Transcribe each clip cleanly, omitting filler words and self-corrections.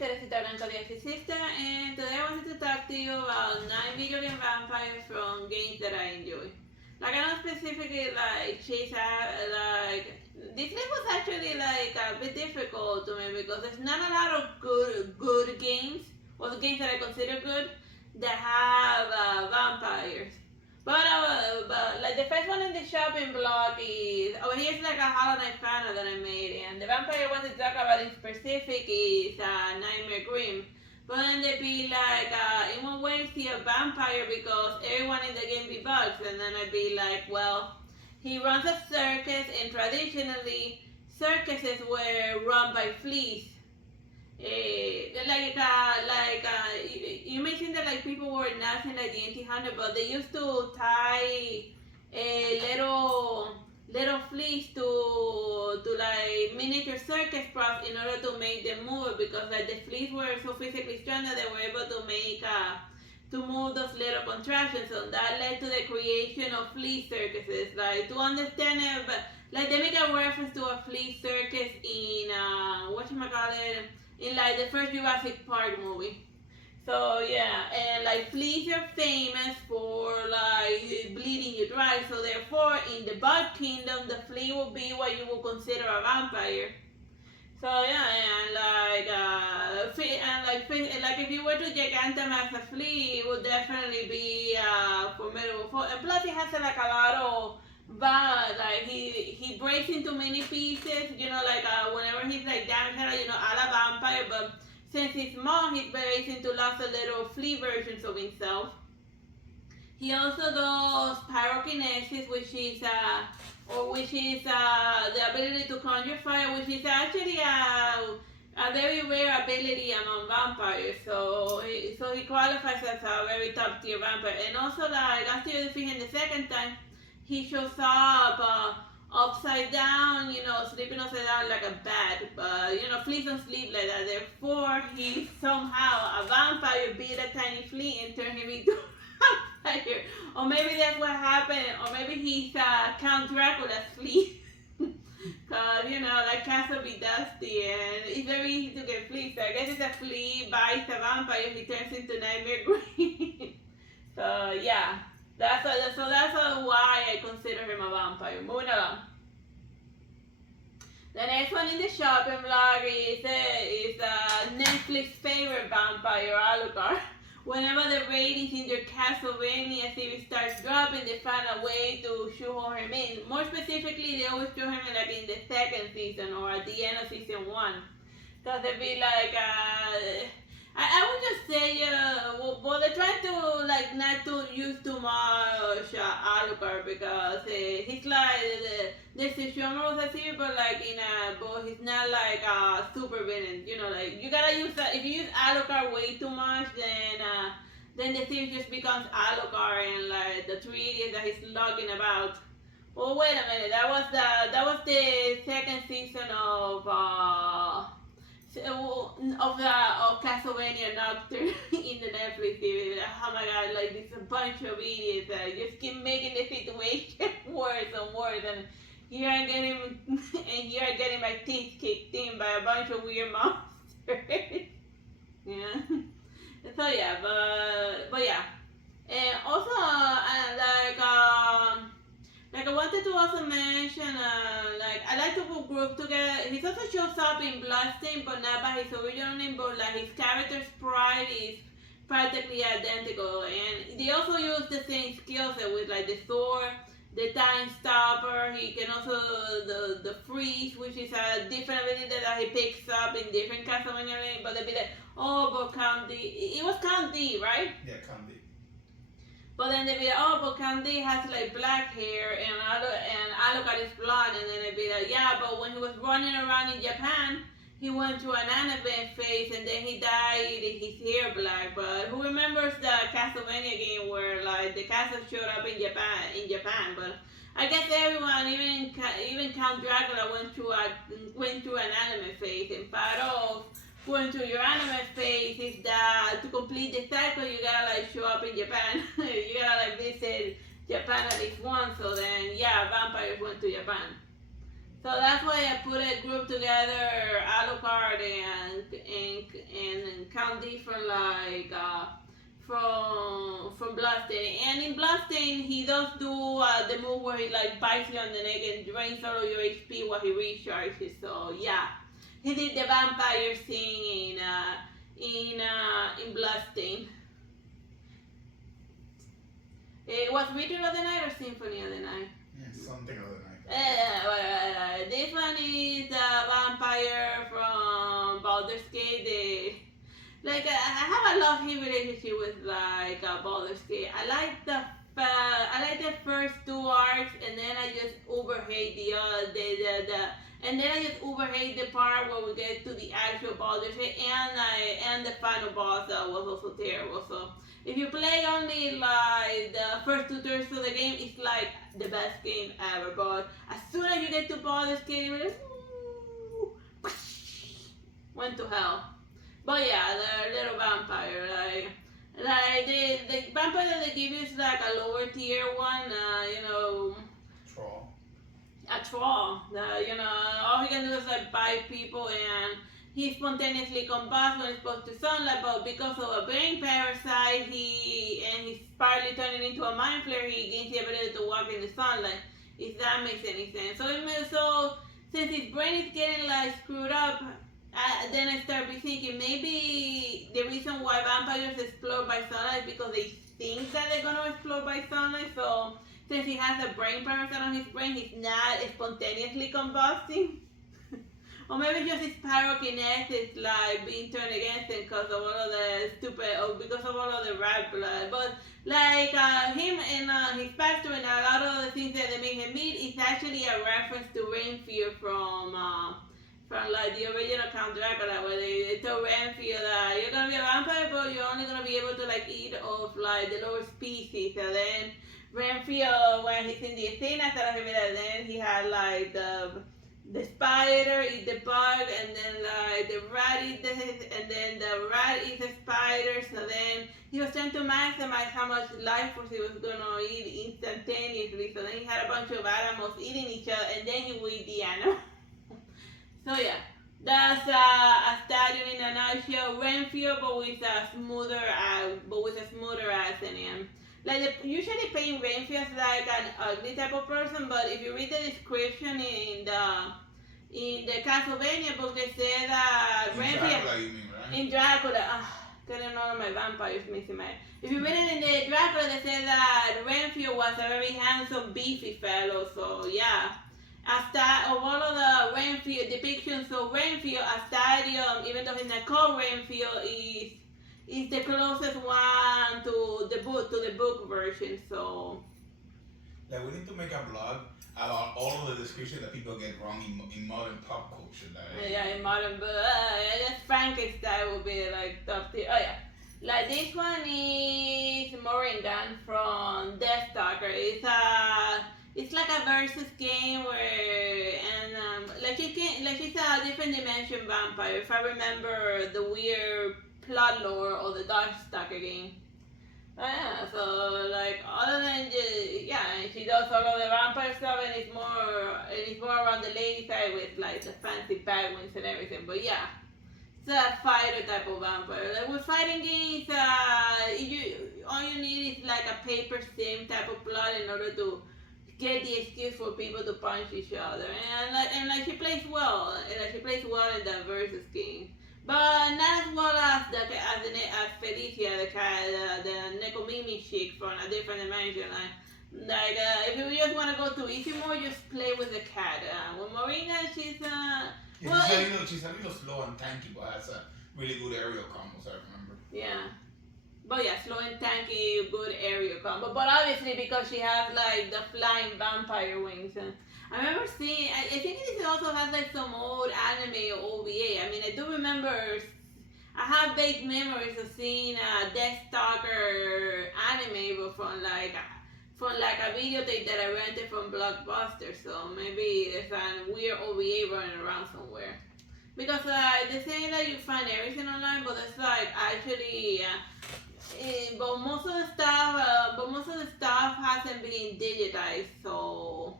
Teresita Blanco the Artsy Sister, and today I wanted to talk to you about 9 video game vampires from games that I enjoy. Like, I don't specifically chase out, this list was actually a bit difficult to me because there's not a lot of good games, or the games that I consider good, that have vampires. But like the first one in the shopping block is over here is like a Hollow Knight panel that I made, and the vampire I want to talk about in specific is Nightmare Grim. But then they be like, in one way see a vampire because everyone in the game be bugs, and then I'd be like, well, he runs a circus, and traditionally circuses were run by fleas. You mentioned that like people were nuts in like the 1800s, but they used to tie little fleas to like miniature circus props in order to make them move, because like the fleas were so physically strong that they were able to make to move those little contraptions. So that led to the creation of flea circuses. Like, to understand it, but like they make a reference to a flea circus in whatchamacallit, in like the first Jurassic Park movie. So yeah, and like fleas are famous for like bleeding you dry. So therefore, in the bug kingdom, the flea will be what you would consider a vampire. So yeah, and if you were to Gigantum as a flea, it would definitely be formidable. And plus, it has like a lot of like he breaks into many pieces. Whenever he's like damaged, a la vampire. But since he's small, he breaks into lots of little flea versions of himself. He also does pyrokinesis, which is the ability to conjure fire, which is actually a very rare ability among vampires. So he qualifies as a very top tier vampire. And also, like after you defeat him the second time, he shows up upside down, sleeping upside down like a bat. But fleas don't sleep like that. Therefore, he somehow a vampire beat a tiny flea and turned him into vampire. Or maybe that's what happened. Or maybe he's Count Dracula's flea. Cause that castle be dusty and it's very easy to get fleas. So I guess it's a flea bites a vampire, he turns into Nightmare Green. So yeah, that's why I consider him a vampire. Moving along. The next one in the shopping block is Netflix favorite vampire, Alucard. Whenever the ratings in their Castlevania series starts dropping, they find a way to shoehorn him in. More specifically, they always show him in the second season or at the end of season 1. Because they'd be like, I would just say, they try to not to use too much Alucard, because he's like the genre was a series, but but he's not like a super villain. You gotta use that. If you use Alucard way too much, then the series just becomes Alucard and like the 3 idiots that he's logging about. Oh wait a minute, that was the second season of Castlevania Nocturne in the Netflix series. Oh my god, like this a bunch of idiots that just keep making the situation worse and worse, and here I'm getting my teeth kicked in by a bunch of weird monsters. Yeah. So yeah, but yeah, and also I wanted to also mention, I like to put group together. He also shows up in Bloodstained, but not by his original name, but like his character sprite is practically identical. And they also use the same skill set with like the sword, the time stopper. He can also, the freeze, which is a different ability that he picks up in different Castlevania games, but they'd be like, oh, but Count D. It was Count D, right? Yeah, Count D. But then they'd be like, oh, but Candy has like black hair and Alucard is blonde. And then they'd be like, yeah, but when he was running around in Japan, he went through an anime phase and then he dyed his hair black. But who remembers the Castlevania game where like the castle showed up in Japan? But I guess everyone, even Count Dracula went through an anime phase, and part of going through your anime phase is that to complete the cycle you gotta like show up in Japan. You gotta like visit Japan at least once. So then yeah, vampires went to Japan. So that's why I put a group together, Alucard and and count different like from Bloodstain. And in Bloodstain, he does do the move where he like bites you on the neck and drains all of your HP while he recharges. So yeah, he did the vampire thing in Bloodstain. It was Ritual of the Night or Symphony of the Night? Yeah, something of the night. This one is the vampire from Baldur's Gate. Like I have a love-hate relationship with like Baldur's Gate. I like the first two arcs, and then I just uber hate and then I just uber hate the part where we get to the actual Baldur's Gate, and the final boss was also terrible. So if you play only like the first 2/3 of the game, it's like the best game ever. But as soon as you get to Baldur's Gate, you're like, ooh, went to hell. But yeah, the little vampire, like the vampire that they give you is like a lower tier one, Troll. A troll. All he can do is like bite people, and he spontaneously combusts when exposed to sunlight, but because of a brain parasite, he's partly turning into a mind flare, he gains the ability to walk in the sunlight, if that makes any sense. So since his brain is getting like screwed up, then I start thinking maybe the reason why vampires explode by sunlight is because they think that they're gonna explode by sunlight. So since he has a brain parasite on his brain, he's not spontaneously combusting. Or maybe just his pyrokinesis like being turned against him because of all of the because of all of the rat blood. But like him and his backstory and a lot of the things that they make him meet is actually a reference to Renfield from like the original Count Dracula, where they told Renfield that you're gonna be a vampire, but you're only gonna be able to like eat of like the lower species. And then Renfield, when he's in the Athena side of it, then he had like the spider eat the bug, and then like the rat eat and then the rat eats the spider. So then he was trying to maximize how much life force he was gonna eat instantaneously. So then he had a bunch of animals eating each other, and then he would eat the animal. So yeah, that's a stallion in a nutshell. Renfield, but with a smoother ass than him. Like usually paint Renfield as like an ugly type of person, but if you read the description in the Castlevania book, they say that Renfield Dracula, you mean, right? In Dracula, getting all of my vampires missing my. If you read it in the Dracula, they say that Renfield was a very handsome, beefy fellow. So yeah. Of all of the Renfield depictions of Renfield, Astarion, even though he's not called Renfield, is the closest one to the book version. So like we need to make a blog about all of the descriptions that people get wrong in modern pop culture. Like. Yeah, in modern, but I guess Frankenstein would be like top tier. Oh yeah. Like this one is Morrigan from Deathstalker. It's like a versus game where she's a different dimension vampire. If I remember the weird plot lore of the Darkstalker game. Yeah, so like other than she does all of the vampire stuff, and it's more around the lady side with like the fancy penguins and everything. But yeah, it's a fighter type of vampire. Like with fighting games, all you need is like a paper sim type of plot in order to get the excuse for people to punch each other, and she plays well, in that versus game, but not as well as Felicia, the Nekomimi chick from a different dimension. If you just want to go to easy mode, just play with the cat. With Marina, she's she's a little slow and tanky, but has a really good aerial combos. I remember. Yeah. But yeah, slow and tanky, good area combo. But obviously because she has like the flying vampire wings. And I remember seeing, I think this also has like some old anime or OVA. I mean, I do remember, I have vague memories of seeing a Deathstalker anime from like a videotape that I rented from Blockbuster. So maybe there's a weird OVA running around somewhere. Because they're saying that you find everything online, but it's like actually... but most of the stuff hasn't been digitized, so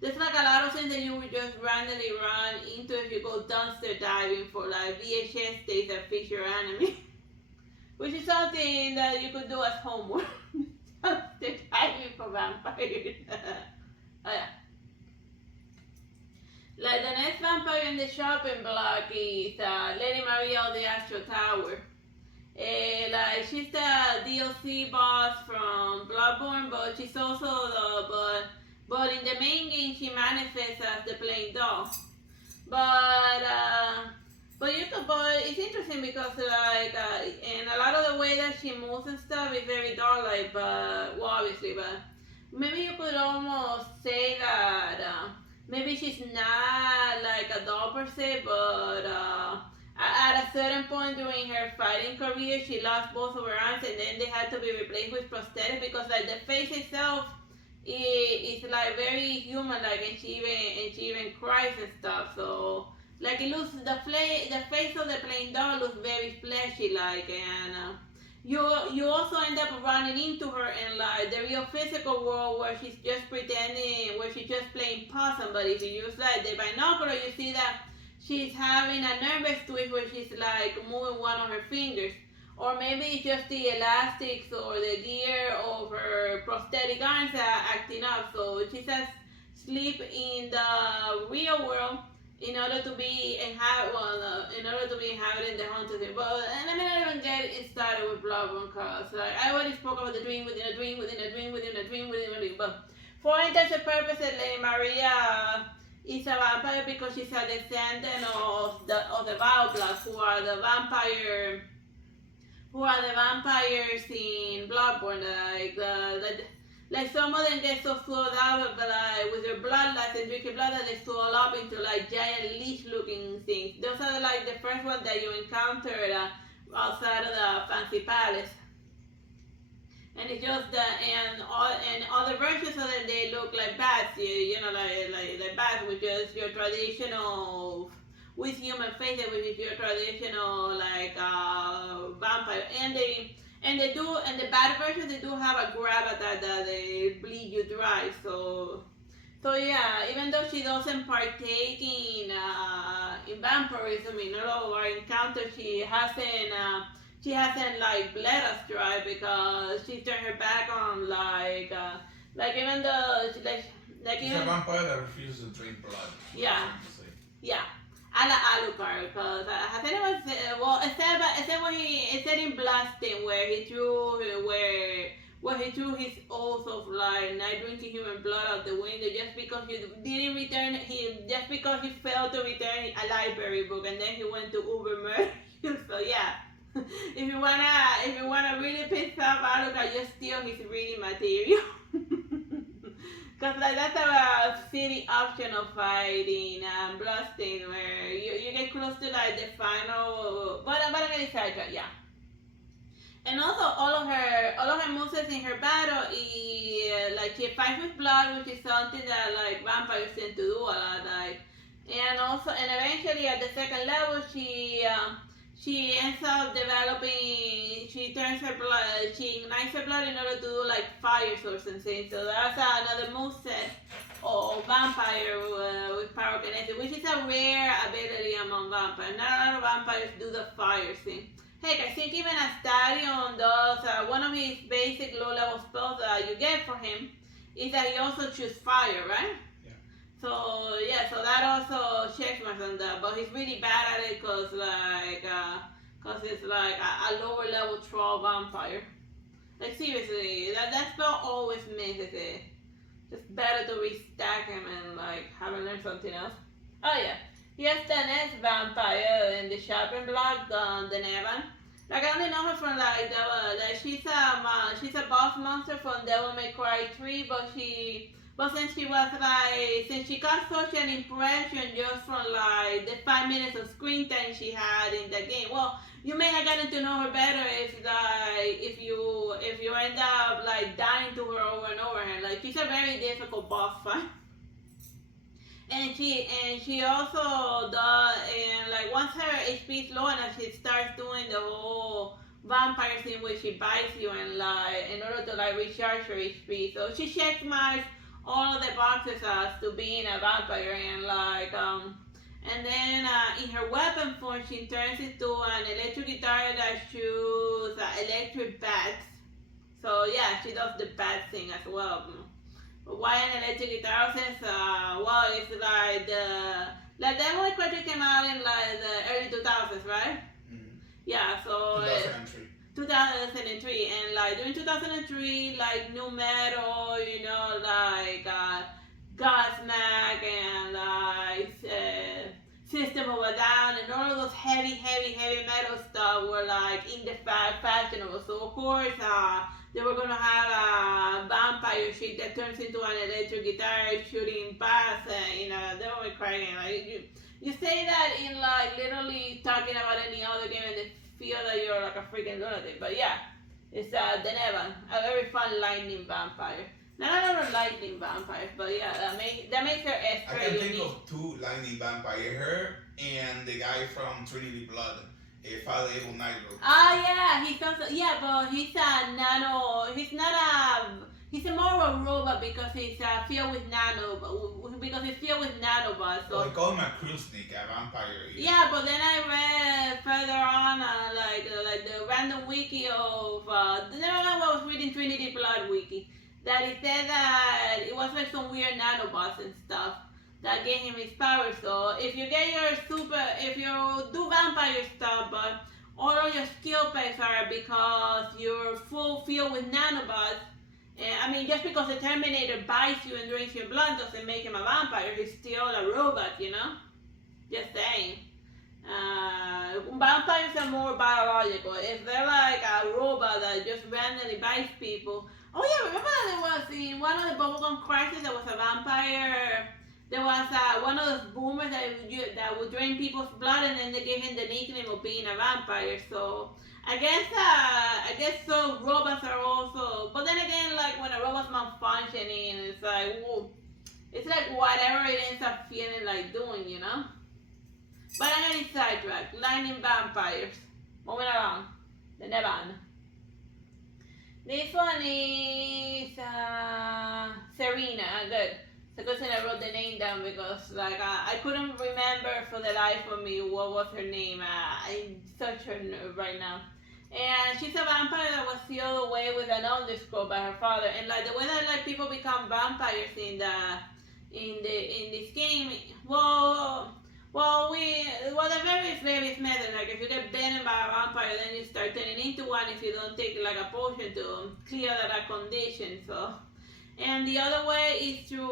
there's like a lot of things that you would just randomly run into if you go dumpster diving for like VHS days that feature anime. Which is something that you could do as homework. Dumpster diving for vampires. Oh yeah. Like the next vampire in the shopping block is Lady Maria of the Astral Tower. Like she's the DLC boss from Bloodborne, but she's also but in the main game she manifests as the plain doll. But it's interesting because like and a lot of the way that she moves and stuff is very doll-like, but well, obviously, but maybe you could almost say that maybe she's not like a doll per se, but at a certain point during her fighting career, she lost both of her arms, and then they had to be replaced with prosthetics because like the face itself is like very human-like, and she even cries and stuff. So like it looks the face of the plain doll looks very fleshy-like, and you also end up running into her in like the real physical world where she's just pretending, where she's just playing possum. But if you use like the binocular, you see that she's having a nervous twitch where she's like moving one of her fingers. Or maybe it's just the elastics or the gear of her prosthetic arms acting up. So she says sleep in the real world in order to be inhabiting the haunted thing. But and I mean, I don't get it started with Bloodborne because like I already spoke about the dream within a dream within a dream within a dream within a dream. But for intensive purposes, Lady Maria is a vampire because she's a descendant of the Viobloods, who are the vampires in Bloodborne. Like some of them get so swelled up, but like with their bloodlines and drinking blood, that they swell up into like giant leech-looking things. Those are like the first one that you encountered outside of the fancy palace. And it's just and other versions of them, they look like bats, you know, like bats, which is your traditional with human faces, which is your traditional like vampire. And the bad versions, they do have a grab attack that they bleed you dry. So yeah, even though she doesn't partake in vampirism in all of our encounters, she hasn't like bled us dry because she turned her back on like even though she's a vampire that refuses to drink blood. Yeah. Yeah. A la Alucard, because has anyone except when he said in Blasting where he threw his oath of like not drinking human blood out the window just because he didn't return just because he failed to return a library book, and then he went to Uber murder. So yeah. If you wanna really piss off Alucard, just steal his reading material. Because like, that's a silly option of fighting Blasting where you get close to like the final, but I'm gonna sidetrack, yeah. And also all of her movesets in her battle is like she fights with blood, which is something that like vampires tend to do a lot, like. And eventually at the second level she ends up developing, she turns her blood, she ignites her blood in order to do like fire source and things. So that's another moveset of vampire with pyrokinesis, which is a rare ability among vampires. Not a lot of vampires do the fire thing. Heck, I think even Astarion does, one of his basic low level spells that you get for him is that he also chooses fire, right? So yeah, so that also checks marks on that, but he's really bad at it because it's like a lower level troll vampire. Like seriously, that spell always misses it. Just better to restack him and like have him learn something else. Oh yeah, here's the next vampire in the shopping block, the Nevan. Like I only know her from like she's a boss monster from Devil May Cry 3, but since she got such an impression just from like the 5 minutes of screen time she had in the game. Well, you may have gotten to know her better if you end up like dying to her over and over again. Like she's a very difficult boss fight. And she also does, and like once her HP is low enough, she starts doing the whole vampire thing where she bites you and like in order to like recharge her HP. So she checks marks all of the boxes as to being a vampire, and like and then in her weapon form she turns into an electric guitar that shoots electric bats. So yeah, she does the bat thing as well. Why an electric guitar? Since well, it's like the Emily Quadrant came out in like the early 2000s, right? Mm-hmm. Yeah, so 2003. 2003, and like during 2003, like new metal, like Godsmack and like System of a Down and all of those heavy metal stuff were like in the fashionable. So of course, they were gonna have a vampire chick that turns into an electric guitar shooting bats, they were crying. Like you say that in like literally talking about any other game and they feel that you're like a freaking lunatic. But yeah, it's Denevan, a very fun lightning vampire. Not a lot of lightning vampires, but yeah, that makes her extra I can unique. think of two lightning vampire, her and the guy from Trinity Blood, Father Evil Nightro. Yeah, he's also but he's a nano. He's a more of a robot because he's filled with nanobots. So They call him a Krusnik, a vampire. yeah, but then I read further on, like the random wiki of I was reading Trinity Blood wiki, that it said that it was like some weird nanobots and stuff that gave him his power. So if you get if you do vampire stuff, but all of your skill packs are because you're filled with nanobots. And I mean, just because the Terminator bites you and drinks your blood doesn't make him a vampire. He's still a robot, Just saying. Vampires are more biological. If they're like a robot that just randomly bites people. Oh yeah, remember there was in one of the Bubblegum Crisis there was a vampire. There was one of those boomers that would drain people's blood, and then they gave him the nickname of being a vampire. So I guess so. Robots are also, but then again, like when a robot's malfunctioning, it's like, whoa, it's like whatever it ends up feeling like doing, But I'm getting sidetracked. Lightning vampires. Moving along. The Nevan. This one is Serena. Good. So good thing I wrote the name down because like I couldn't remember for the life of me what was her name. I search her right now. And she's a vampire that was sealed away with an underscore by her father. And like the way that like people become vampires in this game, the various methods. Like if you get bitten by a vampire, then you start turning into one if you don't take like a potion to clear that condition. So, and the other way is to the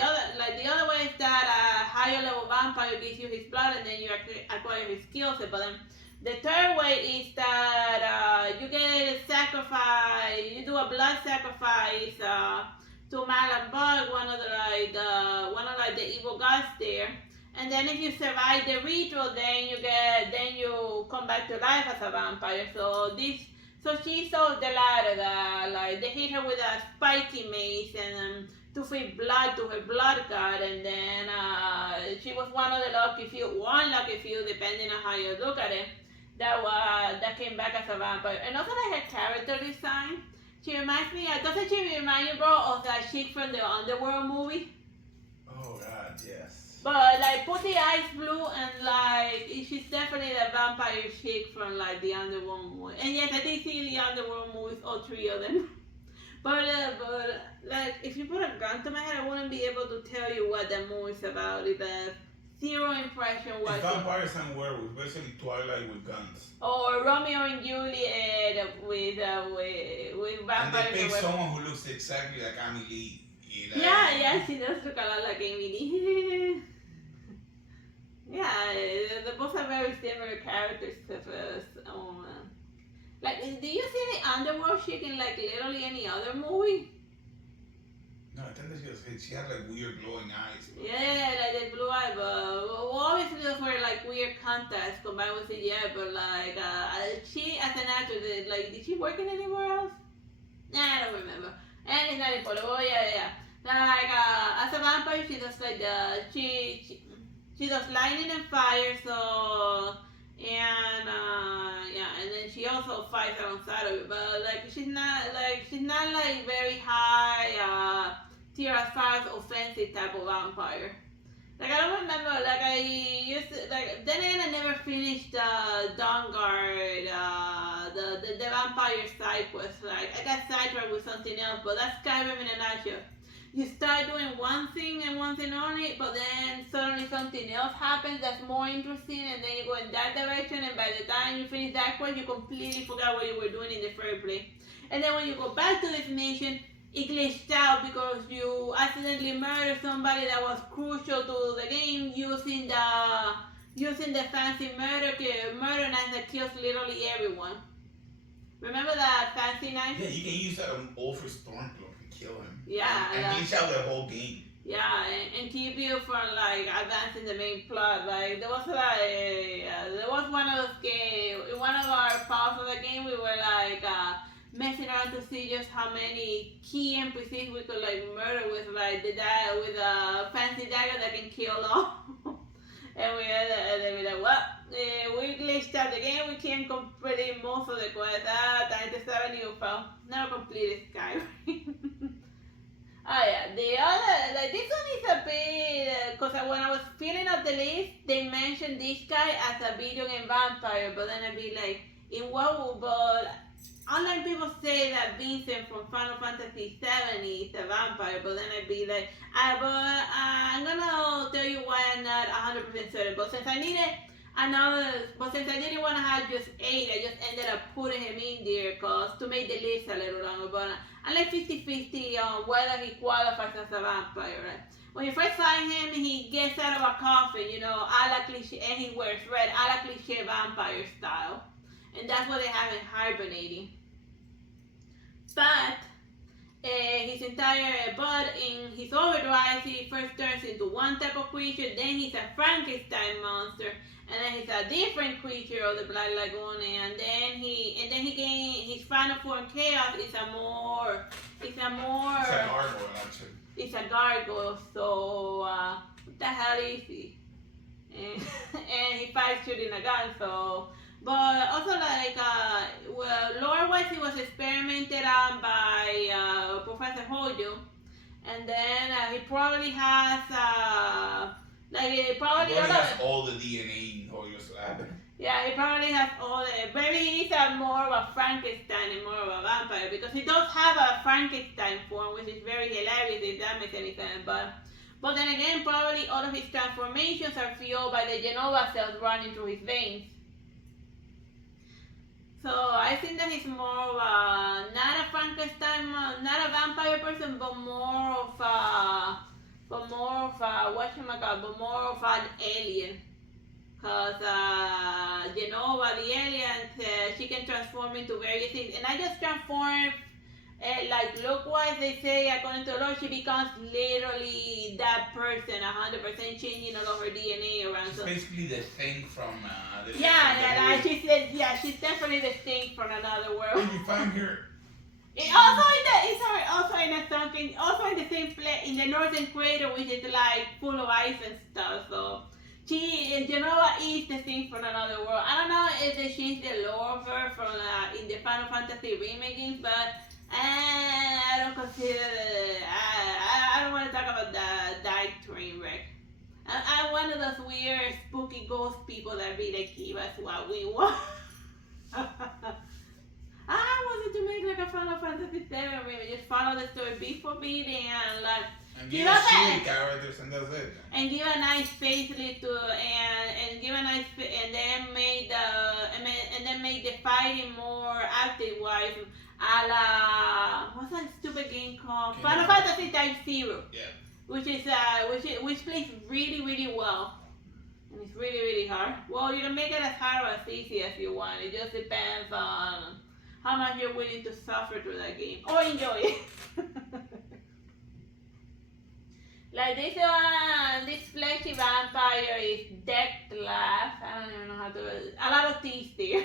other way is that a higher level vampire gives you his blood and then you acquire his skills. But then the third way is that you get a sacrifice. You do a blood sacrifice. To Malam Bug, one of the evil gods there, and then if you survive the ritual, then you come back to life as a vampire. So she saw the latter, that like they hit her with a spiky mace and to feed blood to her blood god, and then she was one of the lucky few, depending on how you look at it, that came back as a vampire. And also like her character design. She reminds me, doesn't she remind you, bro, of that chick from the Underworld movie? Oh, God, yes. But, like, put the eyes blue and, like, she's definitely the vampire chick from, like, the Underworld movie. And yes, I did see the Underworld movies, all three of them. But, like, if you put a gun to my head, I wouldn't be able to tell you what the movie's about. It's zero impression whatsoever. It's vampires and werewolves, basically Twilight with guns. Or Romeo and Juliet with vampires. And they pick someone who looks exactly like Amy Lee. Yeah, she does look a lot like Amy Lee. Yeah, they both are very similar characters to us. Like, do you see the Underworld chick in like literally any other movie? No, I think that she had like weird glowing eyes. Yeah, like the blue eye, but obviously those were like weird contacts combined with CGI, but like she as an actress, like did she work in anywhere else? Nah, I don't remember. And it's not important. Oh yeah. Like as a vampire, she does like she does lightning and fire, so and then she also also fights alongside of it, but like she's not like very high tier as far as offensive type of vampire. Like I don't remember, like I used to, like then again I never finished the Dawn Guard, the vampire side quest. Like I got sidetracked with something else, but that's Skyrim in a nutshell. You start doing one thing and one thing only, but then suddenly something else happens that's more interesting, and then you go in that direction, and by the time you finish that quest, you completely forgot what you were doing in the first place. And then when you go back to this mission, it glitched out because you accidentally murdered somebody that was crucial to the game using the fancy murder knife that kills literally everyone. Remember that fancy knife? Yeah, you can use that on over Stormcloak and kill him. Yeah, and glitch out the whole game. Yeah, and keep you from like advancing the main plot. Like there was one of those games. In one of our parts of the game, we were like messing around to see just how many key NPCs we could like murder with like with a fancy dagger that can kill all. And we were like, well, we glitched out the game. We can't complete most of the quest. Time to start a new file. Never completed Skyrim. Oh yeah, the other, like this one is a bit, because when I was filling up the list, they mentioned this guy as a video game vampire, but then I'd be like, in what, but online people say that Vincent from Final Fantasy VII is a vampire, but then I'd be like, I'm gonna tell you why I'm not 100% certain, but since I didn't want to have just 8, I just ended up putting him in there to make the list a little longer, but I'm like 50-50 on whether he qualifies as a vampire, right? When you first find him, he gets out of a coffin, a la cliche, and he wears red, a la cliche vampire style. And that's what they have in hibernating. But in his overdrive, he first turns into one type of creature, then he's a Frankenstein monster, and then he's a different creature of the Black Lagoon, and then he gains his final form Chaos. It's a gargoyle actually. It's a gargoyle. So what the hell is he? And he fights shooting a gun. So. But also, like, lore-wise, he was experimented on by Professor Hojo, and then he probably has, all the DNA in Hojo's lab. Yeah, he probably has all the. Maybe he's more of a Frankenstein and more of a vampire, because he does have a Frankenstein form, which is very hilarious if that makes any sense. But then again, probably all of his transformations are fueled by the Genova cells running through his veins. So I think that he's more of not a Frankenstein, not a vampire person, but more of an alien. Cause Genova, the alien, she can transform into various things, and I just transform. Like look-wise, they say according to law, she becomes literally that person, 100% changing all of her DNA around. She's basically the thing from the. She said, she's definitely the thing from another world. When you find her. Also in the same place in the northern crater, which is like full of ice and stuff. So Genova is the thing from another world. I don't know if they changed the lore of her from in the Final Fantasy remake games, but. I don't consider I don't want to talk about the dark train wreck. I'm one of those weird, spooky ghost people that really give us what we want. I wanted to make like a Final Fantasy VII maybe just follow the story beat for beat and like. And give us shitty characters and that's it. And give a nice facelift to and give a nice and then make the fighting more active wise. What's that stupid game called? Final Fantasy Type Zero. Yeah. Which plays really, really well. And it's really, really hard. Well, you can make it as hard or as easy as you want. It just depends on how much you're willing to suffer through that game. Or enjoy it. Like this fleshy vampire is decked laugh. I don't even know how to. A lot of teeth there.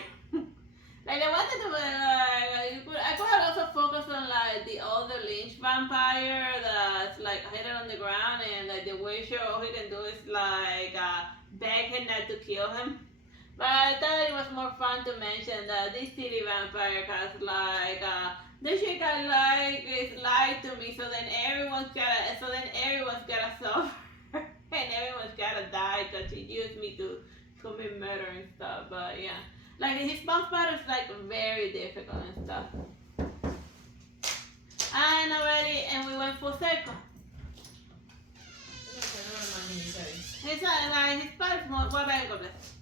Like I wanted to, I could have also focused on like the older Lynch vampire that's like hidden on the ground, and like the way all he can do is like beg him not to kill him. But I thought it was more fun to mention that this silly vampire has like the chick I like is lied to me, so then everyone's gotta suffer and everyone's gotta die because she used me to commit murder and stuff. But yeah, like his boss battle is like very difficult and stuff. And we went for second. His part is more. What vengo, bless.